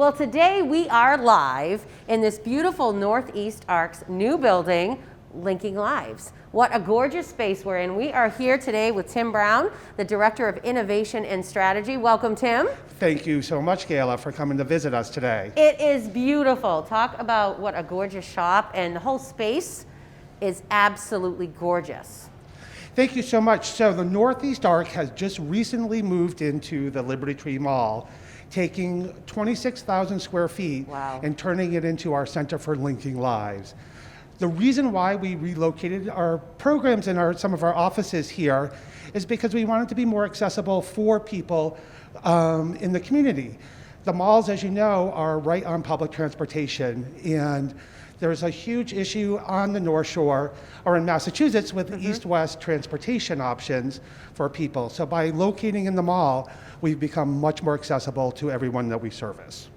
Well, today we are live in this beautiful Northeast Arc's new building, Linking Lives. What a gorgeous space we're in. We are here today with Tim Brown, the Director of Innovation and Strategy. Welcome, Tim. Thank you so much, Gayla, for coming to visit us today. It is beautiful. Talk about what a gorgeous shop, and the whole space is absolutely gorgeous. Thank you so much. So the Northeast Arc has just recently moved into the Liberty Tree Mall, taking 26,000 square feet Wow. and turning it into our Center for Linking Lives. The reason why we relocated our programs and some of our offices here is because we wanted to be more accessible for people in the community. The malls, as you know, are right on public transportation, and there's a huge issue on the North Shore or in Massachusetts with east-west transportation options for people. So by locating in the mall, we've become much more accessible to everyone that we service.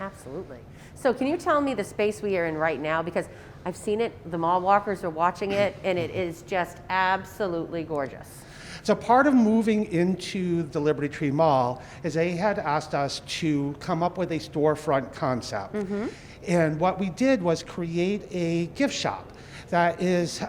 Absolutely. So can you tell me the space we are in right now? Because I've seen it, the mall walkers are watching it, and it is just absolutely gorgeous. So part of moving into the Liberty Tree Mall is they had asked us to come up with a storefront concept. And what we did was create a gift shop that is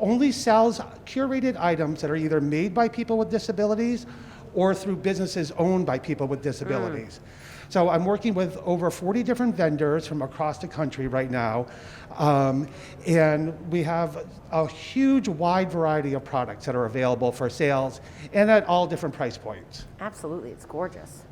only sells curated items that are either made by people with disabilities or through businesses owned by people with disabilities. So I'm working with over 40 different vendors from across the country right now. And we have a huge wide variety of products that are available for sales and at all different price points. Absolutely, it's gorgeous.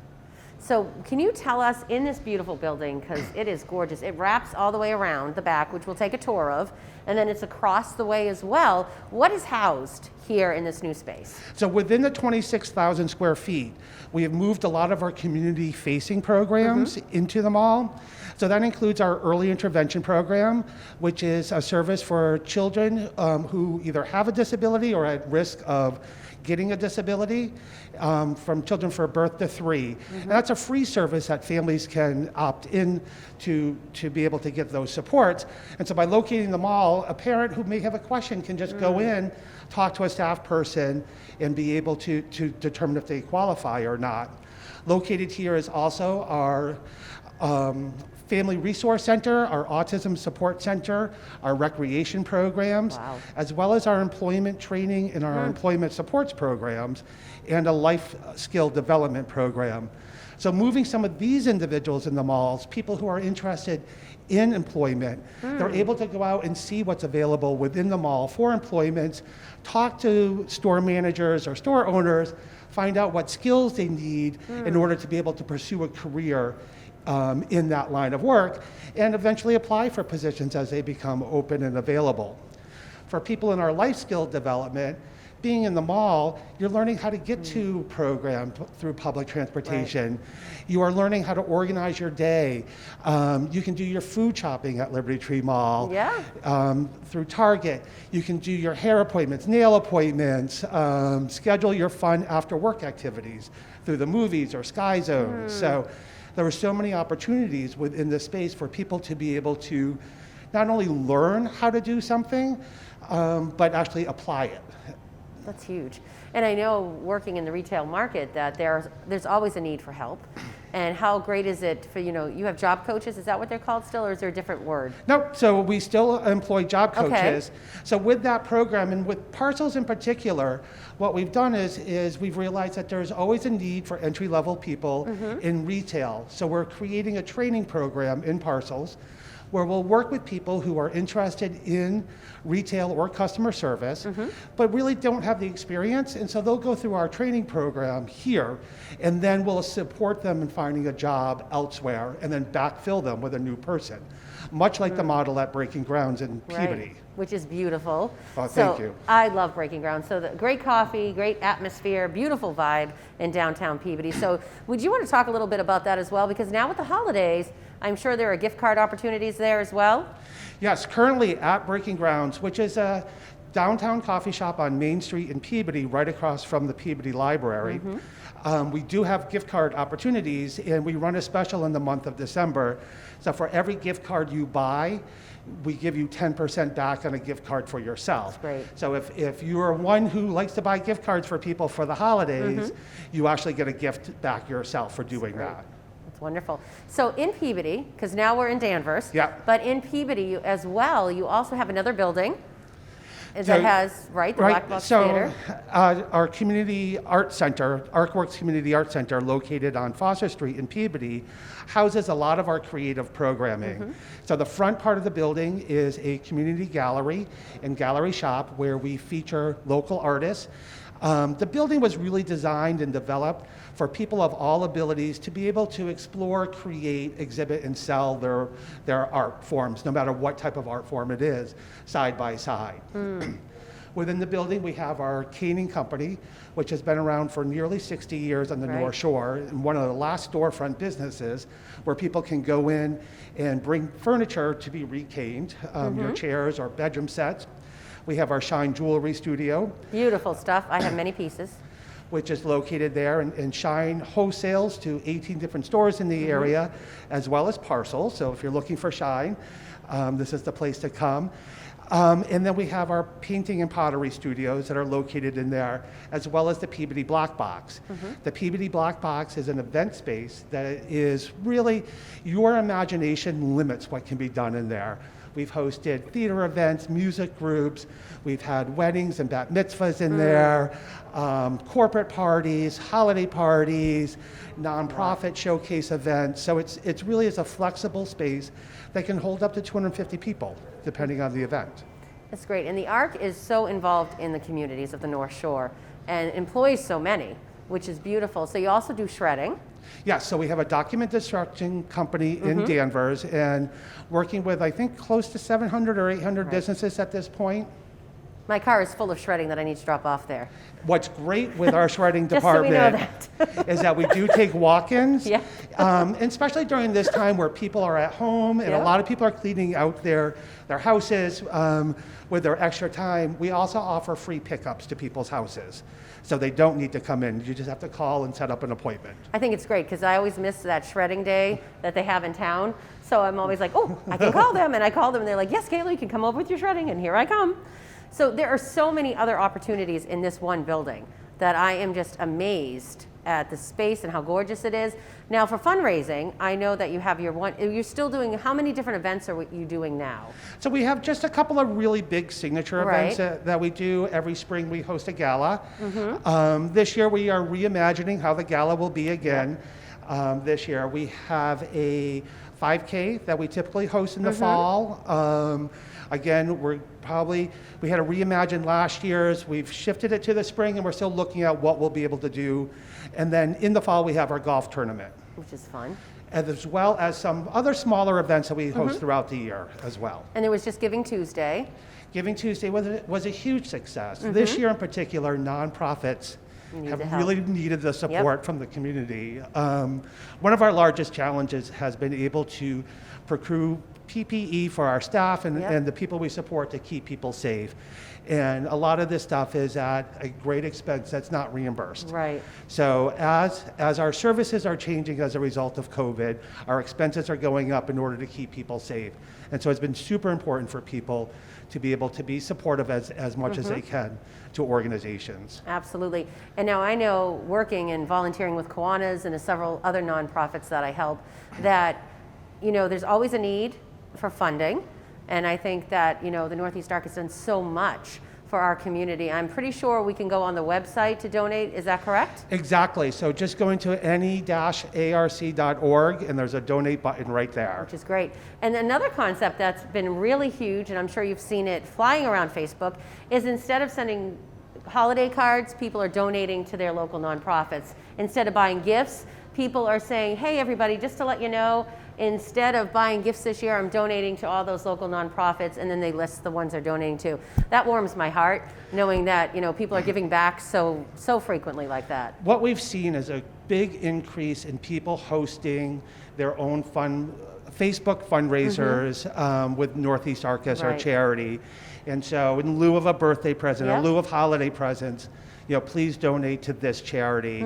So can you tell us, in this beautiful building, because it is gorgeous, it wraps all the way around the back, which we'll take a tour of, and then it's across the way as well. What is housed here in this new space? So within the 26,000 square feet, we have moved a lot of our community-facing programs into the mall. So that includes our early intervention program, which is a service for children who either have a disability or at risk of getting a disability, from children for birth to 3. And that's a free service that families can opt in to be able to get those supports. And so by locating the mall, a parent who may have a question can just go in, talk to a staff person, and be able to determine if they qualify or not. Located here is also our Family Resource Center, our Autism Support Center, our recreation programs, as well as our employment training and our employment supports programs, and a life skill development program. So moving some of these individuals in the malls, people who are interested in employment, they're able to go out and see what's available within the mall for employment, talk to store managers or store owners, find out what skills they need in order to be able to pursue a career in that line of work, and eventually apply for positions as they become open and available. For people in our life skill development, being in the mall, you're learning how to get to programs through public transportation. You are learning how to organize your day. You can do your food shopping at Liberty Tree Mall through Target. You can do your hair appointments, nail appointments, schedule your fun after work activities through the movies or Sky Zone. So there are so many opportunities within this space for people to be able to not only learn how to do something, but actually apply it. That's huge. And I know, working in the retail market, that there's always a need for help. And how great is it for, you have job coaches, is that what they're called still, or is there a different word? No, so we still employ job coaches. So with that program, and with parcels in particular, what we've done is we've realized that there's always a need for entry-level people in retail. So we're creating a training program in parcels where we'll work with people who are interested in retail or customer service, but really don't have the experience. And so they'll go through our training program here, and then we'll support them in finding a job elsewhere and then backfill them with a new person, much like the model at Breaking Grounds in Peabody. Which is beautiful. Oh, thank you. I love Breaking Ground. So great coffee, great atmosphere, beautiful vibe in downtown Peabody. So would you want to talk a little bit about that as well? Because now with the holidays, I'm sure there are gift card opportunities there as well. Yes, currently at Breaking Grounds, which is a downtown coffee shop on Main Street in Peabody, right across from the Peabody Library. We do have gift card opportunities, and we run a special in the month of December. So for every gift card you buy, we give you 10% back on a gift card for yourself. That's great. So if you're one who likes to buy gift cards for people for the holidays, you actually get a gift back yourself for doing that. Wonderful. So in Peabody, because now we're in Danvers, Yeah. but in Peabody as well, you also have another building that So- has, right, the Right, Black Box so Theater. our community art center, ArtWorks Community Art Center, located on Foster Street in Peabody, houses a lot of our creative programming. So the front part of the building is a community gallery and gallery shop where we feature local artists. The building was really designed and developed for people of all abilities to be able to explore, create, exhibit, and sell their art forms, no matter what type of art form it is, side by side. Within the building, we have our caning company, which has been around for nearly 60 years on the Right. North Shore, and one of the last storefront businesses where people can go in and bring furniture to be recaned, your chairs or bedroom sets. We have our Shine Jewelry Studio, Beautiful stuff. I have many pieces. which is located there, and Shine wholesales to 18 different stores in the area, as well as parcels. So if you're looking for Shine, this is the place to come. And then we have our painting and pottery studios that are located in there, as well as the Peabody Black Box. The Peabody Black Box is an event space that is really, your imagination limits what can be done in there. We've hosted theater events, music groups, we've had weddings and bat mitzvahs in there, corporate parties, holiday parties, nonprofit showcase events. So it's really is a flexible space that can hold up to 250 people, depending on the event. That's great. And the ARC is so involved in the communities of the North Shore and employs so many, which is beautiful. So you also do shredding. Yes, so we have a document destruction company in Danvers, and working with, I think, close to 700 or 800 businesses at this point. My car is full of shredding that I need to drop off there. What's great with our shredding Just so we know department is that we do take walk-ins, Yeah. and especially during this time where people are at home and Yeah. a lot of people are cleaning out their houses with their extra time. We also offer free pickups to people's houses, so they don't need to come in. You just have to call and set up an appointment. I think it's great because I always miss that shredding day that they have in town. So I'm always like, oh, I can call them. And I call them and they're like, yes, Kayla, you can come over with your shredding. And here I come. So there are so many other opportunities in this one building that I am just amazed at the space and how gorgeous it is. Now for fundraising, I know that you have you're still doing, how many different events are you doing now? So we have just a couple of really big signature Right. events that we do. Every spring we host a gala. This year we are reimagining how the gala will be again. This year we have a 5K that we typically host in the fall. Again, we had a reimagine last year's. We've shifted it to the spring, and we're still looking at what we'll be able to do. And then in the fall, we have our golf tournament, Which is fun. as well as some other smaller events that we host throughout the year as well. And there was just Giving Tuesday. Giving Tuesday was a huge success. This year in particular, nonprofits Need have the help. really needed the support from the community. One of our largest challenges has been able to procure PPE for our staff and, Yep. and the people we support to keep people safe. And a lot of this stuff is at a great expense that's not reimbursed. Right. So as our services are changing as a result of COVID, our expenses are going up in order to keep people safe. And so it's been super important for people to be able to be supportive as much as they can to organizations. Absolutely. And now I know, working and volunteering with Kiwanis and several other nonprofits that I help, that, there's always a need for funding. And I think that, the Northeast Arc has done so much for our community. I'm pretty sure we can go on the website to donate. Is that correct? Exactly. So just going to any-arc.org, and there's a donate button right there. Which is great. And another concept that's been really huge, and I'm sure you've seen it flying around Facebook, is instead of sending holiday cards, people are donating to their local nonprofits. Instead of buying gifts, people are saying, hey everybody, just to let you know, instead of buying gifts this year, I'm donating to all those local nonprofits, and then they list the ones they're donating to. That warms my heart, knowing that people are giving back so frequently like that. What we've seen is a big increase in people hosting their own Facebook fundraisers with Northeast Arc as our Right. charity. And so in lieu of a birthday present, Yeah. in lieu of holiday presents, please donate to this charity.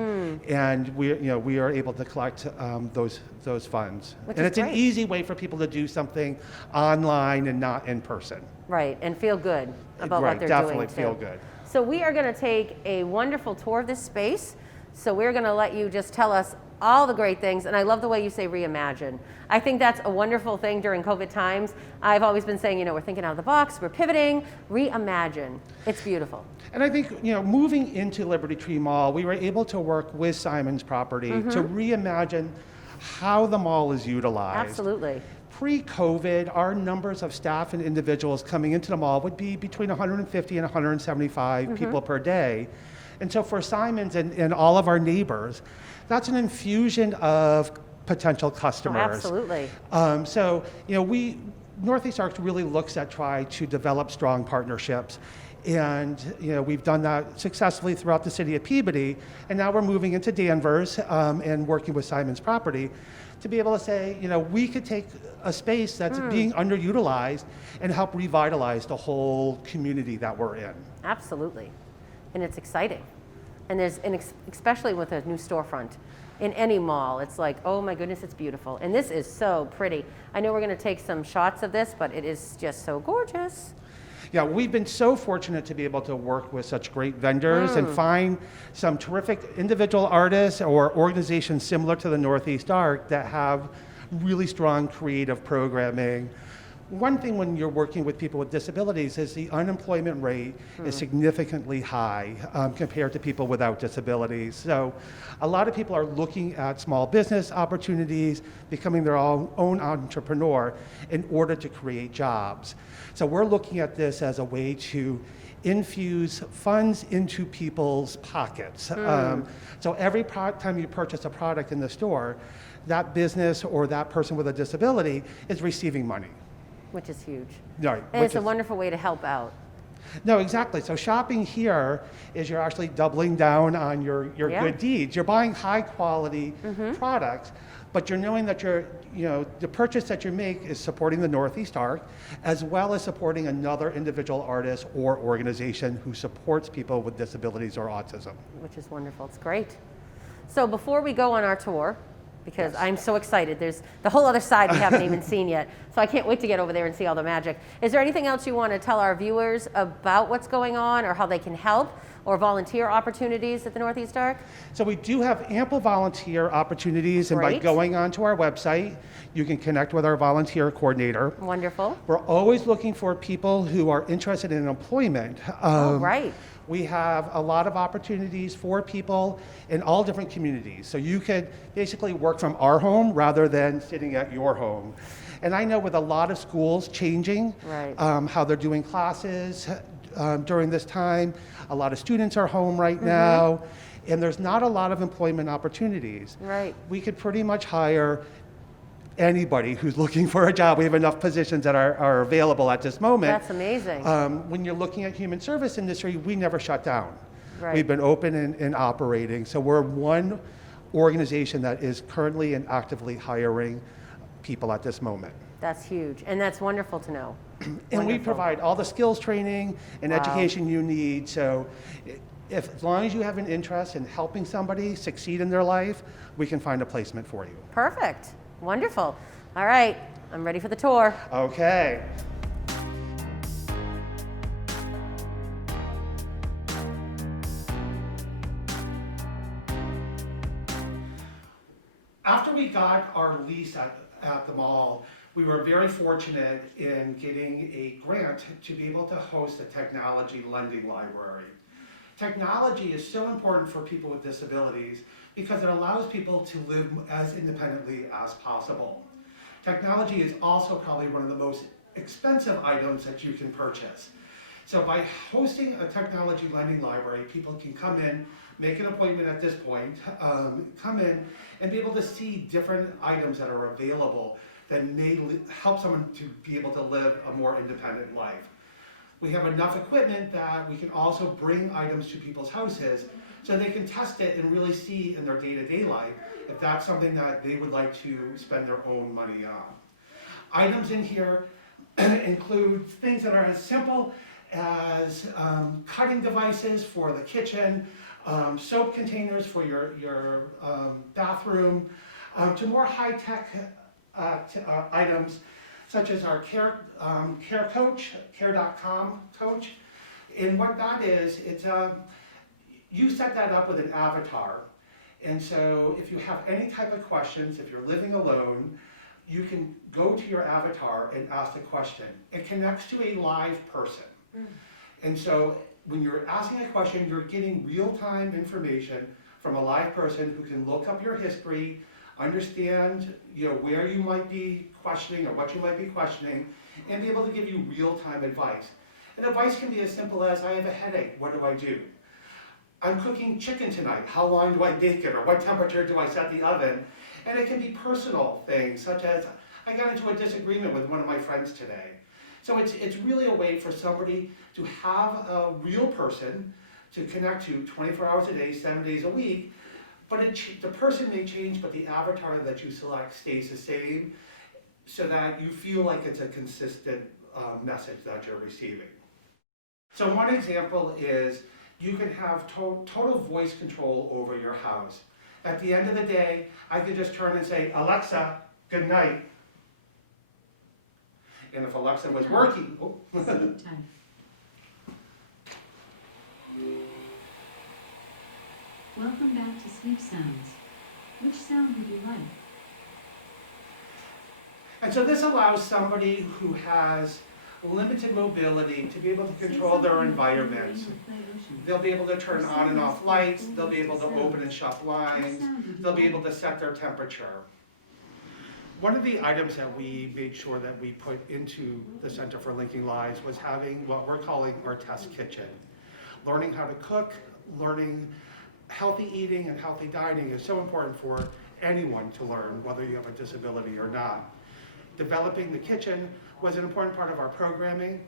And we are able to collect those funds. Which And is it's an great. easy way for people to do something online and not in person. Right, and feel good about Right, what they're definitely doing. feel too. good. So we are going to take a wonderful tour of this space. So we're going to let you just tell us all the great things, and I love the way you say reimagine. I think that's a wonderful thing during COVID times. I've always been saying, we're thinking out of the box, we're pivoting, reimagine. It's beautiful. And I think, moving into Liberty Tree Mall, we were able to work with Simon's Property to reimagine how the mall is utilized. Absolutely. Pre-COVID, our numbers of staff and individuals coming into the mall would be between 150 and 175 people per day. And so for Simon's and all of our neighbors, that's an infusion of potential customers. Absolutely. Northeast Arc really looks at try to develop strong partnerships. And we've done that successfully throughout the city of Peabody, and now we're moving into Danvers and working with Simon's Property to be able to say, we could take a space that's being underutilized and help revitalize the whole community that we're in. Absolutely. And it's exciting. And especially with a new storefront in any mall, it's like, oh my goodness, it's beautiful. And this is so pretty. I know we're going to take some shots of this, but it is just so gorgeous. Yeah, we've been so fortunate to be able to work with such great vendors and find some terrific individual artists or organizations similar to the Northeast Arc that have really strong creative programming. One thing when you're working with people with disabilities is the unemployment rate is significantly high compared to people without disabilities. So a lot of people are looking at small business opportunities, becoming their own entrepreneur in order to create jobs. So we're looking at this as a way to infuse funds into people's pockets. So every time you purchase a product in the store, that business or that person with a disability is receiving money. Which is huge. Right. And it's a wonderful way to help out. No, exactly. So shopping here is you're actually doubling down on your good deeds. You're buying high quality products, but you're knowing that the purchase that you make is supporting the Northeast Arc, as well as supporting another individual artist or organization who supports people with disabilities or autism. Which is wonderful. It's great. So before we go on our tour, because I'm so excited. There's the whole other side we haven't even seen yet. So I can't wait to get over there and see all the magic. Is there anything else you want to tell our viewers about what's going on or how they can help or volunteer opportunities at the Northeast Arc? So we do have ample volunteer opportunities, and by going onto our website, you can connect with our volunteer coordinator. Wonderful. We're always looking for people who are interested in employment. Right. We have a lot of opportunities for people in all different communities. So you could basically work from our home rather than sitting at your home. And I know with a lot of schools changing how they're doing classes during this time, a lot of students are home right now, and there's not a lot of employment opportunities. Right. We could pretty much hire anybody who's looking for a job. We have enough positions that are available at this moment. That's amazing. When you're looking at human service industry, we never shut down. Right. We've been open and operating. So we're one organization that is currently and actively hiring people at this moment. That's huge, and that's wonderful to know. And we provide all the skills training and education you need. So as long as you have an interest in helping somebody succeed in their life, we can find a placement for you. Perfect. Wonderful. All right, I'm ready for the tour. Okay. After we got our lease at the mall, we were very fortunate in getting a grant to be able to host a technology lending library. Technology is so important for people with disabilities because it allows people to live as independently as possible. Technology is also probably one of the most expensive items that you can purchase. So by hosting a technology lending library, people can come in, make an appointment at this point, come in and be able to see different items that are available that may help someone to be able to live a more independent life. We have enough equipment that we can also bring items to people's houses so they can test it and really see in their day-to-day life if that's something that they would like to spend their own money on. Items in here include things that are as simple as cutting devices for the kitchen, soap containers for your bathroom, to more high-tech items such as our Care Coach, Care.com Coach. And what that is, it's you set that up with an avatar, And so if you have any type of questions, if you're living alone, you can go to your avatar and ask the question. It connects to a live person. And so when you're asking a question, you're getting real-time information from a live person who can look up your history, understand where you might be questioning or what you might be questioning, and be able to give you real-time advice. And advice can be as simple as, I have a headache, what do I do? I'm cooking chicken tonight, how long do I bake it, or what temperature do I set the oven? And it can be personal things, such as, I got into a disagreement with one of my friends today. So it's really a way for somebody to have a real person to connect to 24 hours a day, 7 days a week, but the person may change, but the avatar that you select stays the same, so that you feel like it's a consistent message that you're receiving. So one example is, you can have total voice control over your house. At the end of the day, I could just turn and say, Alexa, good night. And if Alexa was working, Time. Welcome back to Sleep Sounds. Which sound would you like? and so this allows somebody who has limited mobility to be able to control their environment. They'll be able to turn on and off lights, they'll be able to open and shut blinds, they'll be able to set their temperature. One of the items that we made sure that we put into the Center for Linking Lives was having what we're calling our test kitchen. Learning how to cook, learning healthy eating and healthy dining is so important for anyone to learn, whether you have a disability or not. Developing the kitchen was an important part of our programming.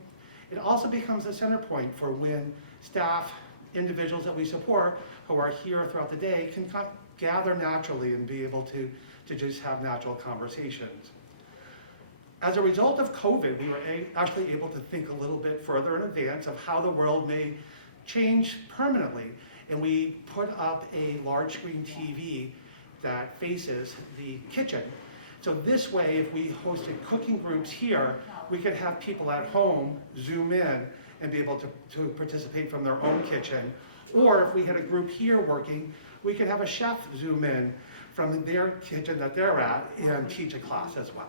It also becomes a center point for when staff, individuals that we support who are here throughout the day can gather naturally and be able to just have natural conversations. As a result of COVID, we were actually able to think a little bit further in advance of how the world may change permanently. And we put up a large screen TV that faces the kitchen. So this way, if we hosted cooking groups here, we could have people at home Zoom in and be able to participate from their own kitchen. Or if we had a group here working, we could have a chef Zoom in from their kitchen that they're at and teach a class as well.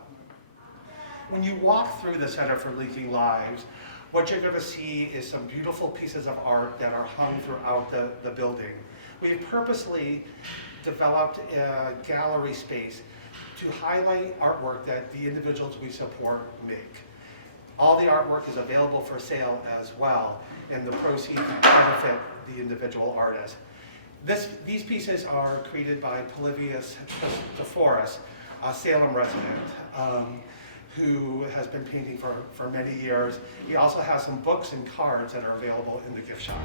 When you walk through the Center for Linking Lives, what you're going to see is some beautiful pieces of art that are hung throughout the building. We've purposely developed a gallery space to highlight artwork that the individuals we support make. All the artwork is available for sale as well, and the proceeds benefit the individual artist. These pieces are created by Polybius DeForest, a Salem resident, who has been painting for many years. He also has some books and cards that are available in the gift shop.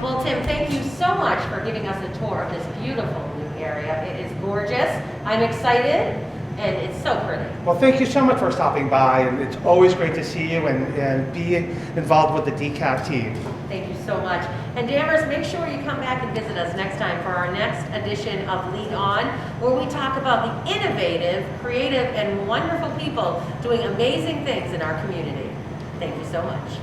Well, Tim, thank you so much for giving us a tour of this beautiful new area. It is gorgeous. I'm excited, and it's so pretty. Well, thank you so much for stopping by, and it's always great to see you and be involved with the DCAT team. Thank you so much. And Dammers, make sure you come back and visit us next time for our next edition of Lead On, where we talk about the innovative, creative, and wonderful people doing amazing things in our community. Thank you so much.